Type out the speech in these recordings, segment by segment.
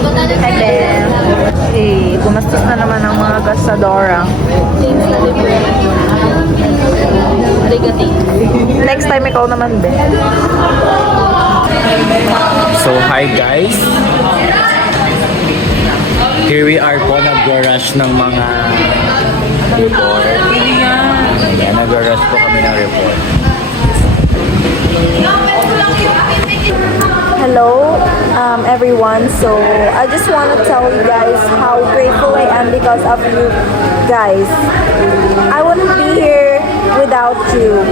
Hi there. Hey, gumastos na naman ang mga gastadora. Next time ikaw naman, be. So hi guys, here we are po, nag-rush ng mga report. Ayan, nag-rush po kami ng report. Hello, everyone. So I just want to tell you guys how grateful I am because of you guys. I wouldn't be here without you.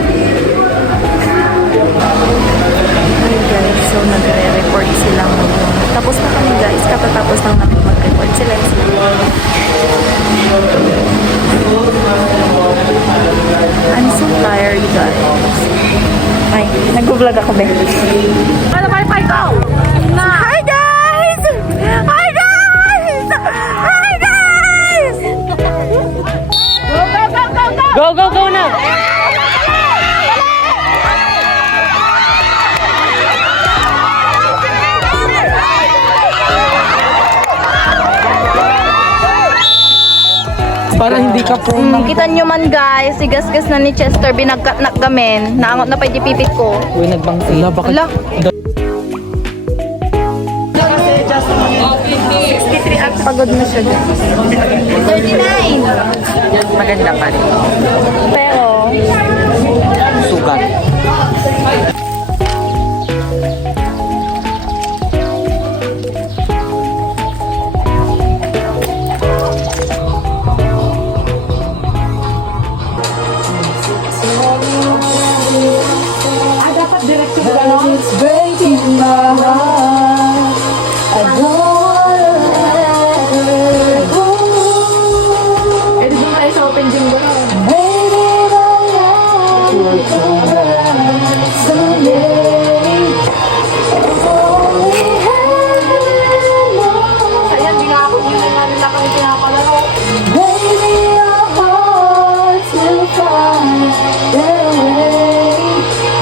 Hi guys, so nagre-report sila ngayon. Tapos na kami guys, katatapos lang namin mag-report sila. I'm so tired guys. Ay, nag-vlog ako ba? Ano ba yung go? Hi guys! Hi guys! Hi guys! Go, go, go, go, go! Go, go, go na! Para hindi ka prone ng... Kita nyo man guys, si gas-gas na ni Chester, binagkat na gamin, naangot na pa yung pipik ko. Uy, nagbangsi. Bakit? Ala. 63 at pagod na siya guys. 39! Maganda pa rin. Pero, Sugat. It's breaking my heart. I don't wanna let her go. Maybe my love will come back someday. If only heaven knows. Maybe our hearts will find their way.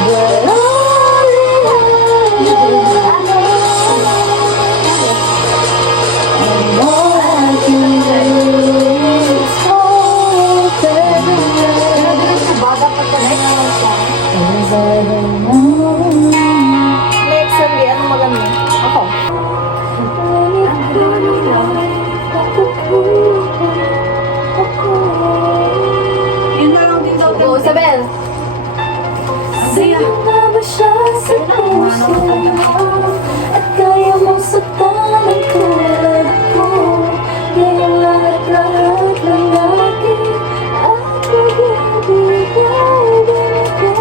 But only heaven knows. And all I can do is hope Cause I don't know. next Sunday, anong maganda? Ako. Go, Isabel! Sino na ba siya sa puso mo? At kaya mong saktan ang tulad ko? Kaya lahat-lahat lang natin at pagbibigay din ko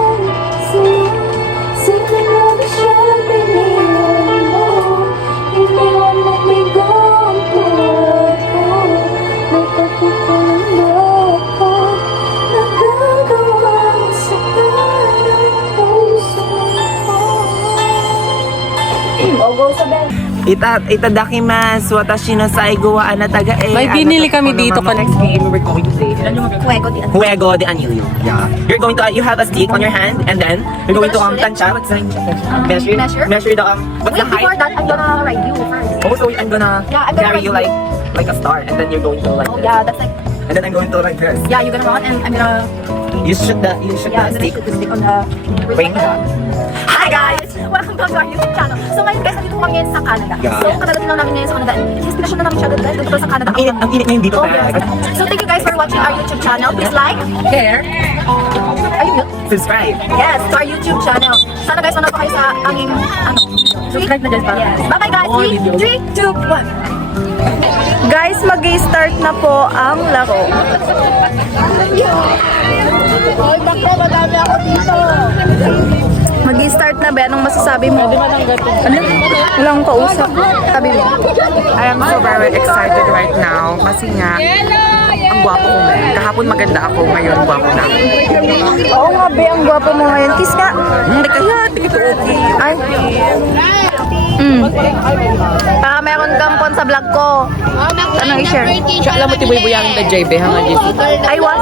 sa'yo. Sino na ba siya piniwan mo? Iniwan mo bigo ang tulad ko. Napagkukulang ba ako? Nagagawa mo saktan ang puso ko. Oh, go, Isabel! Itadakimasu, watashi no saigo wa anata ga May binili kami dito Next game we're going to say Huwego, di ano. Huego de anillo. Yeah. You're going to you have a stick on your hand and then you're going to tansya. What's the measure? Measure? The what's the Wait, before height? that, I'm gonna ride you first. Oh, so I'm gonna Yeah, I'm gonna carry ride you like a star and then you're going to like Oh, this. yeah, that's like, And then I'm going to like this. yeah, you're gonna run and I'm gonna, You shoot the yeah, I'm gonna stick. shoot the stick on the Wing. Hi guys! Welcome to our YouTube channel. So ngayon guys, nandito kami ngayon sa Canada. Yeah. So kadalating lang namin ngayon sa Canada. Inspiration na namin siya guys dito sa Canada. Ang init ngayon dito Oh, guys. yes. So thank you guys for watching our YouTube channel. Please like, Share, ayun yun. subscribe. Yes, to our YouTube channel. Sana guys, manood po kayo sa aming, ano, subscribe na dyan pa. Yes. Bye-bye guys! 3, 2, 1! Guys, mag-start na po ang laro. Ay, bakit madami ako dito? Mag-start na ba? Anong masasabi mo? Ano? Wala akong kausap. Sabi mo. I am so very excited right now kasi nga ang gwapo ko ngayon. Kahapon maganda ako, ngayon gwapo na. Oo nga, be. Ang gwapo mo ngayon. Kiss nga. Hindi kaya, hindi ito okay. Ay. Baka meron kang pon sa vlog ko. Anong i-share? Siya lang mo tibuy-buyangin na JB, hanga JB. Ay, what?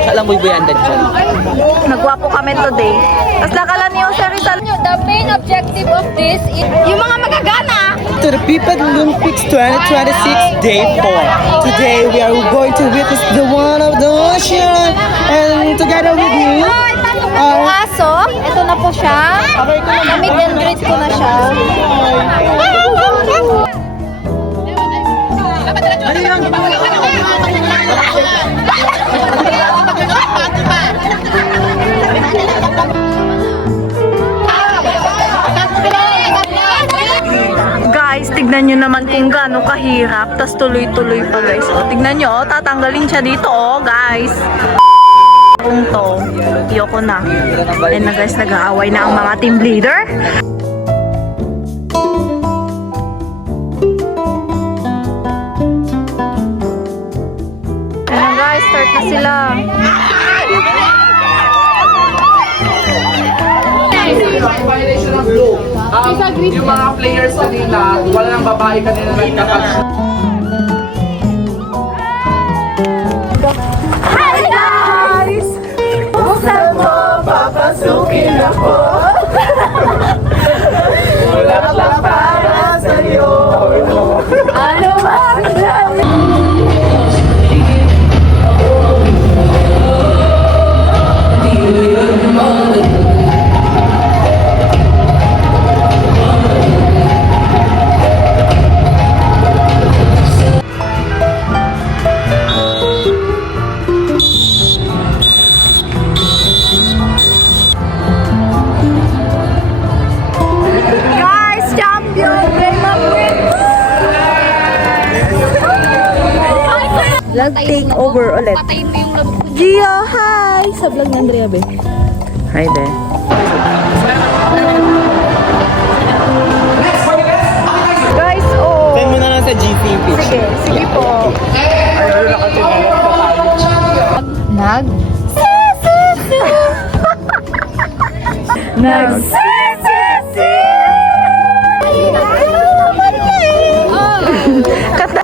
Siya lang buy-buyan na dyan. Nagwapo kami today. Tapos nakala niyo, Sir Rizal. The main objective of this is yung mga magagana To the Pipet Olympics 2026 Day 4. Today we are going to witness the one of the ocean and together with me. Yung aso, ito na po siya. Meet and greet ko na siya. Guys, tignan nyo naman kung gaano kahirap. Tas tuloy-tuloy pa guys. O, tignan nyo, tatanggalin siya dito guys. Kung to, ayoko na. And na guys, nag-aaway na ang mga team leader. Ayan guys, start na sila. Violation of law. Yung mga players kanina, wala nang babae kanina nagkakasya. Hi guys! Buksan mo, papasukin ako. Wala lang para sa'yo. Ano man guys, champion! Game of wins! Vlog takeover ulit. Gia, hi! Sa vlog ni Andrea, be. Hi there. Guys, oh! Send mo na lang sa GC page. Sige po. Nag? Nag? Kata.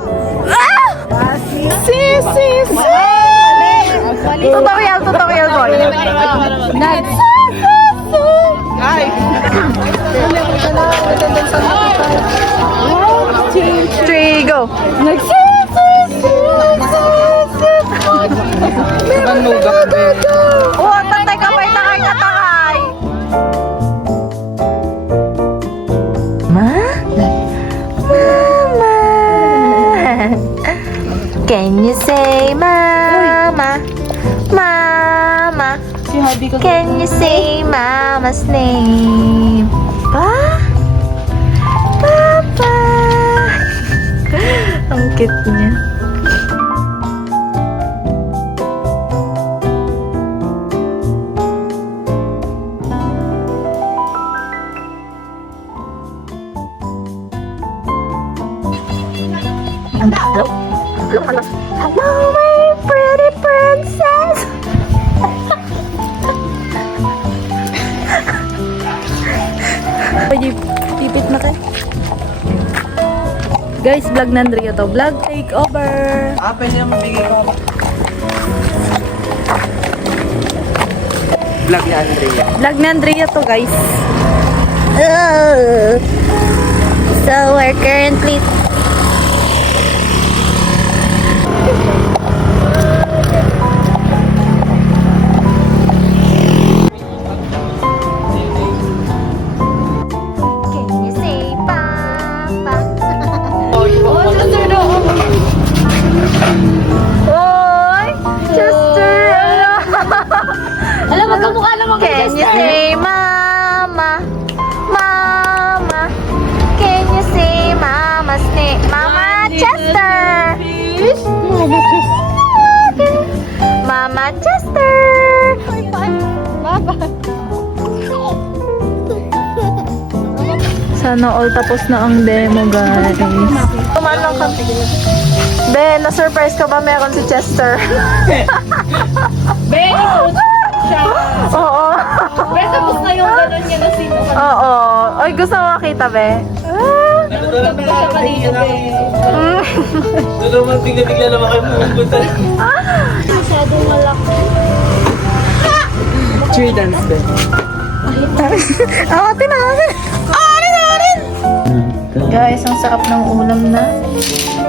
Tutorial boy. Nag? Three, go. Nag? Oh, tatay ka pa itakay katakay. Mama. Can you say mama? Mama. Can you say mama's name? Papa. Ang cute niya. Hello? Hello, my pretty princess! Pwede pipit na tayo. Guys, vlog na Andrea to. Vlog takeover! Pwede yung mabigay ko. Vlog ni Andrea. Vlog na Andrea to, guys. So, we're currently Can you say Papa? Oy! Chester! Alam, magkamukha naman kayo. Can you say Mama? Mama? Can you say Mama's name? Mama Chester! Mama Chester! Sana all tapos na ang demo, guys. Tumalong ka. Be, na-surprise ka ba meron si Chester? Be, siya. Oo. Be, tapos na yung gano'n niya na sino ka. Oo. Oy, gusto mo makita, be? Tapos siya kanina, Be. Naman bigla-bigla naman kayo pumunta. Masyadong malaki. Cheer dance ba? Oo, tinahin. Guys, ang sarap ng ulam na.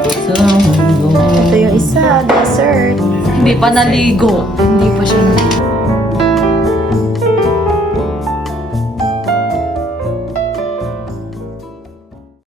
Ito yung isa, dessert. Hindi pa naligo. Hindi pa siya